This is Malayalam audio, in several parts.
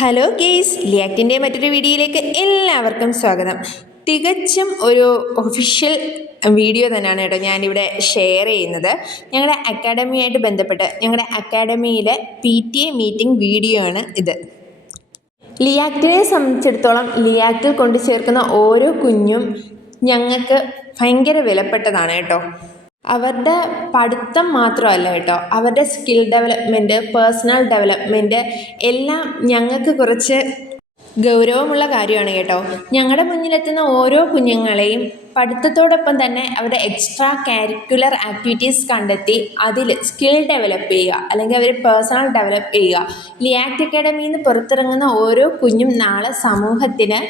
ഹലോ ഗെയ്സ്, ലിയാക്റ്റിൻ്റെ മറ്റൊരു വീഡിയോയിലേക്ക് എല്ലാവർക്കും സ്വാഗതം. തികച്ചും ഒരു ഒഫീഷ്യൽ വീഡിയോ തന്നെയാണ് കേട്ടോ ഞാനിവിടെ ഷെയർ ചെയ്യുന്നത്. ഞങ്ങളുടെ അക്കാഡമിയായിട്ട് ബന്ധപ്പെട്ട് ഞങ്ങളുടെ അക്കാഡമിയിലെ PTA മീറ്റിംഗ് വീഡിയോ ആണ് ഇത്. ലിയാക്റ്റിനെ സംബന്ധിച്ചിടത്തോളം ലിയാക്റ്റിൽ കൊണ്ട് ചേർക്കുന്ന ഓരോ കുഞ്ഞും ഞങ്ങൾക്ക് ഭയങ്കര വിലപ്പെട്ടതാണ് കേട്ടോ. അവരുടെ പഠിത്തം മാത്രമല്ല കേട്ടോ, അവരുടെ സ്കിൽ ഡെവലപ്മെൻറ്റ്, പേഴ്സണൽ ഡെവലപ്മെൻറ്റ് എല്ലാം ഞങ്ങൾക്ക് കുറച്ച് ഗൗരവമുള്ള കാര്യമാണ് കേട്ടോ. ഞങ്ങളുടെ മുന്നിലെത്തുന്ന ഓരോ കുഞ്ഞുങ്ങളെയും പഠിത്തത്തോടൊപ്പം തന്നെ അവരുടെ എക്സ്ട്രാ കരിക്കുലർ ആക്ടിവിറ്റീസ് കണ്ടെത്തി അതിൽ സ്കിൽ ഡെവലപ്പ് ചെയ്യുക, അല്ലെങ്കിൽ അവർ പേഴ്സണൽ ഡെവലപ്പ് ചെയ്യുക. ലിയാക്റ്റ് അക്കാഡമിയിൽ നിന്ന് പുറത്തിറങ്ങുന്ന ഓരോ കുഞ്ഞും നാളെ സമൂഹത്തിന്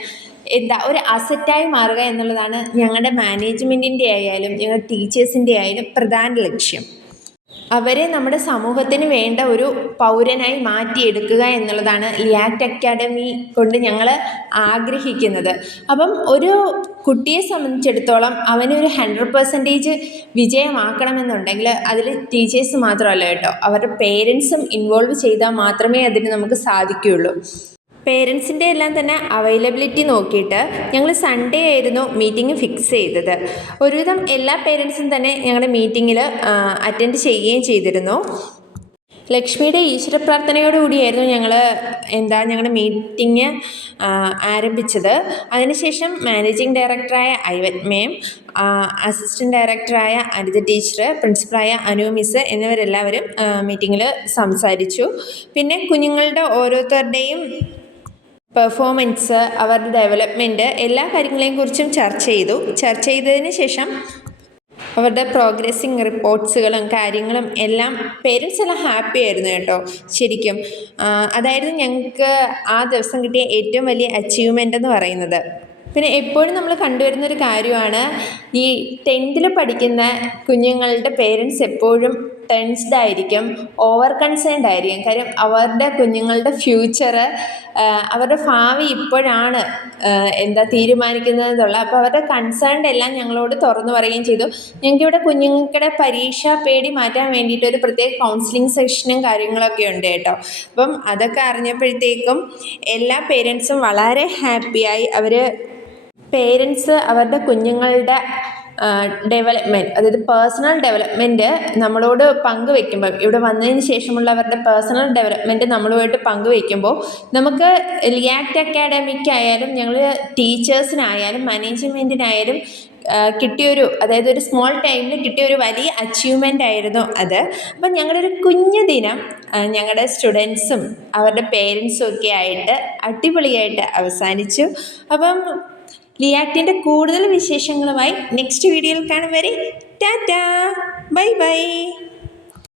ഒരു അസറ്റായി മാറുക എന്നുള്ളതാണ് ഞങ്ങളുടെ മാനേജ്മെൻറ്റിൻ്റെ ആയാലും ഞങ്ങളുടെ ടീച്ചേഴ്സിൻ്റെ ആയാലും പ്രധാന ലക്ഷ്യം. അവരെ നമ്മുടെ സമൂഹത്തിന് വേണ്ട ഒരു പൗരനായി മാറ്റിയെടുക്കുക എന്നുള്ളതാണ് ലിയാക്റ്റ് അക്കാഡമി കൊണ്ട് ഞങ്ങൾ ആഗ്രഹിക്കുന്നത്. അപ്പം ഒരു കുട്ടിയെ സംബന്ധിച്ചിടത്തോളം അവനൊരു 100% വിജയമാക്കണമെന്നുണ്ടെങ്കിൽ അതിൽ ടീച്ചേഴ്സ് മാത്രമല്ല കേട്ടോ, അവരുടെ പേരൻസും ഇൻവോൾവ് ചെയ്താൽ മാത്രമേ അതിന് നമുക്ക് സാധിക്കുകയുള്ളൂ. പേരൻസിൻ്റെ എല്ലാം തന്നെ അവൈലബിലിറ്റി നോക്കിയിട്ട് ഞങ്ങൾ സൺഡേ ആയിരുന്നു മീറ്റിംഗ് ഫിക്സ് ചെയ്തത്. ഒരുവിധം എല്ലാ പേരൻസും തന്നെ ഞങ്ങളുടെ മീറ്റിങ്ങിൽ അറ്റൻഡ് ചെയ്യുകയും ചെയ്തിരുന്നു. ലക്ഷ്മിയുടെ ഈശ്വര പ്രാർത്ഥനയോടുകൂടിയായിരുന്നു ഞങ്ങളുടെ മീറ്റിംഗ് ആരംഭിച്ചത്. അതിനുശേഷം മാനേജിംഗ് ഡയറക്ടറായ ഐവറ്റ് മേം, അസിസ്റ്റൻറ്റ് ഡയറക്ടറായ അനിത ടീച്ചർ, പ്രിൻസിപ്പളായ അനു മിസ് എന്നിവരെല്ലാവരും മീറ്റിങ്ങിൽ സംസാരിച്ചു. പിന്നെ കുഞ്ഞുങ്ങളുടെ ഓരോരുത്തരുടെയും പെർഫോമൻസ്, അവരുടെ ഡെവലപ്മെൻറ്റ്, എല്ലാ കാര്യങ്ങളെയും കുറിച്ചും ചർച്ച ചെയ്തതിന് ശേഷം അവരുടെ പ്രോഗ്രസ്സിങ് റിപ്പോർട്ട്സുകളും കാര്യങ്ങളും എല്ലാം പേരൻസ് എല്ലാം ഹാപ്പി ആയിരുന്നു കേട്ടോ. ശരിക്കും അതായിരുന്നു ഞങ്ങൾക്ക് ആ ദിവസം കിട്ടിയ ഏറ്റവും വലിയ അച്ചീവ്മെൻ്റ് എന്ന് പറയുന്നത്. പിന്നെ എപ്പോഴും നമ്മൾ കണ്ടുവരുന്നൊരു കാര്യമാണ്, ഈ 10th പഠിക്കുന്ന കുഞ്ഞുങ്ങളുടെ പേരൻസ് എപ്പോഴും ടെൻസ്ഡ് ആയിരിക്കും, ഓവർ കൺസേൺഡ് ആയിരിക്കും. കാര്യം അവരുടെ കുഞ്ഞുങ്ങളുടെ ഫ്യൂച്ചർ, അവരുടെ ഭാവി ഇപ്പോഴാണ് തീരുമാനിക്കുന്നതെന്നുള്ള. അപ്പോൾ അവരുടെ കൺസേൺഡ് എല്ലാം ഞങ്ങളോട് തുറന്നു പറയുകയും ചെയ്തു. ഞങ്ങൾക്കിവിടെ കുഞ്ഞുങ്ങളുടെ പരീക്ഷാ പേടി മാറ്റാൻ വേണ്ടിയിട്ട് ഒരു പ്രത്യേക കൗൺസിലിംഗ് സെഷനും കാര്യങ്ങളൊക്കെ ഉണ്ട് കേട്ടോ. അപ്പം അതൊക്കെ അറിഞ്ഞപ്പോഴത്തേക്കും എല്ലാ പേരൻസും വളരെ ഹാപ്പിയായി. പേരൻസ് അവരുടെ കുഞ്ഞുങ്ങളുടെ ഡെവലപ്മെൻറ്റ്, അതായത് പേഴ്സണൽ ഡെവലപ്മെൻറ്റ് നമ്മളോട് പങ്കുവെക്കുമ്പോൾ, ഇവിടെ വന്നതിന് ശേഷമുള്ള അവരുടെ പേഴ്സണൽ ഡെവലപ്മെൻറ്റ് നമ്മളുമായിട്ട് പങ്കുവെക്കുമ്പോൾ നമുക്ക് ലിയാക്റ്റ് അക്കാഡമിക്കായാലും ഞങ്ങൾ ടീച്ചേഴ്സിനായാലും മാനേജ്മെൻറ്റിനായാലും അതായത് ഒരു സ്മോൾ ടൈമിൽ കിട്ടിയ ഒരു വലിയ അച്ചീവ്മെൻ്റ് ആയിരുന്നു അത്. അപ്പം ഞങ്ങളുടെ ഒരു കുഞ്ഞു ദിനം ഞങ്ങളുടെ സ്റ്റുഡൻസും അവരുടെ പേരൻസും ഒക്കെ ആയിട്ട് അടിപൊളിയായിട്ട് അവസാനിച്ചു. അപ്പം ലിയാക്റ്റിൻ്റെ കൂടുതൽ വിശേഷങ്ങളുമായി നെക്സ്റ്റ് വീഡിയോയിൽ കാണും വരെ ടാറ്റാ, ബൈ ബൈ.